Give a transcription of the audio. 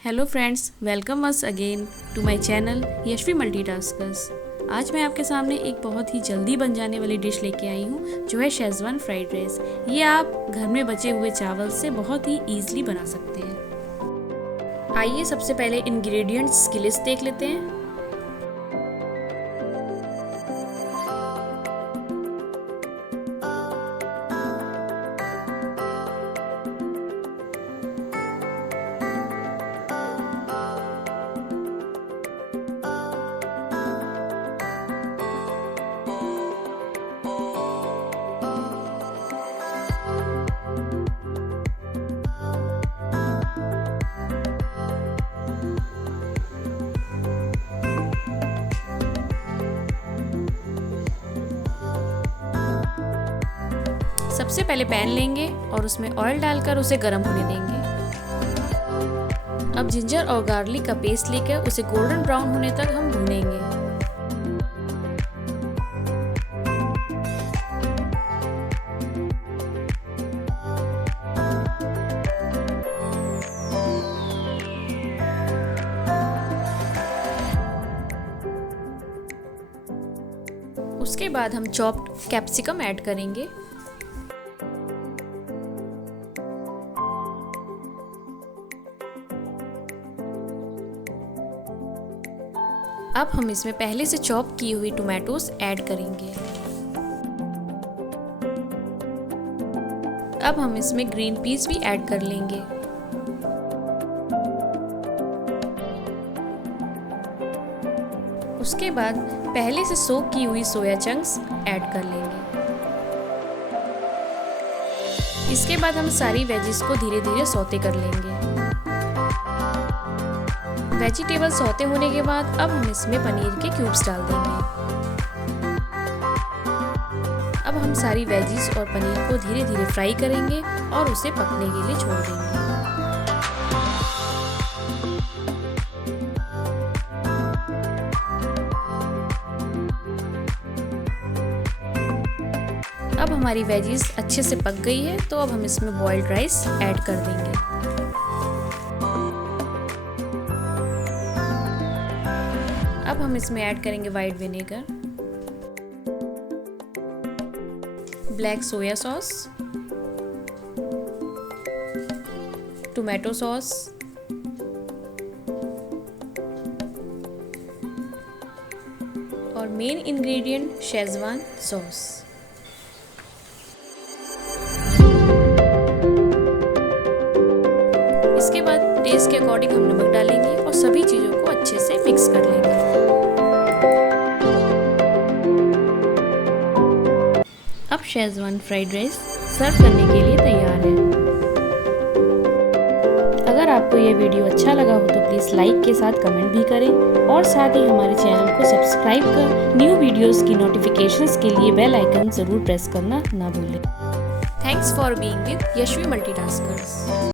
Hello friends, welcome us again to my channel Yashvi multitaskers. आज मैं आपके सामने एक बहुत ही जल्दी बन जाने वाली डिश लेके आई हूँ जो है शेजवान फ्राइड राइस। ये आप घर में बचे हुए चावल से बहुत ही ईजिली बना सकते हैं। आइए सबसे पहले इंग्रेडिएंट्स की लिस्ट देख लेते हैं। सबसे पहले पैन लेंगे और उसमें ऑयल डालकर उसे गर्म होने देंगे। अब जिंजर और गार्लिक का पेस्ट लेकर उसे गोल्डन ब्राउन होने तक हम भूनेंगे। उसके बाद हम चॉप्ड कैप्सिकम ऐड करेंगे। अब हम इसमें पहले से चॉप की हुई टोमेटोज ऐड करेंगे। अब हम इसमें ग्रीन पीस भी ऐड कर लेंगे। उसके बाद पहले से सोक की हुई सोया चंक्स ऐड कर लेंगे। इसके बाद हम सारी वेजिस को धीरे धीरे सौते कर लेंगे। वेजिटेबल सौते होने के बाद अब हम इसमें पनीर के क्यूब्स डाल देंगे। अब हम सारी वेजिस और पनीर को धीरे धीरे फ्राई करेंगे और उसे पकने के लिए छोड़ देंगे। अब हमारी वेजिस अच्छे से पक गई है, तो अब हम इसमें बॉइल्ड राइस ऐड कर देंगे। अब हम इसमें ऐड करेंगे white vinegar, black soya sauce, tomato sauce, और मेन इंग्रेडिएंट शेजवान सॉस। इसके बाद टेस्ट के अकॉर्डिंग हम नमक डालेंगे और सभी चीज़ों को अच्छे से मिक्स कर लेंगे। अब शेजवान फ्राइड राइस सर्व करने के लिए तैयार है। अगर आपको ये वीडियो अच्छा लगा हो तो प्लीज़ लाइक के साथ कमेंट भी करें और साथ ही हमारे चैनल को सब्सक्राइब कर न्यू वीडियोस की नोटिफिकेशंस के लिए बेल आइकन ज़रूर प्रेस करना ना भूलें। Thanks for being with Yashvi multitaskers.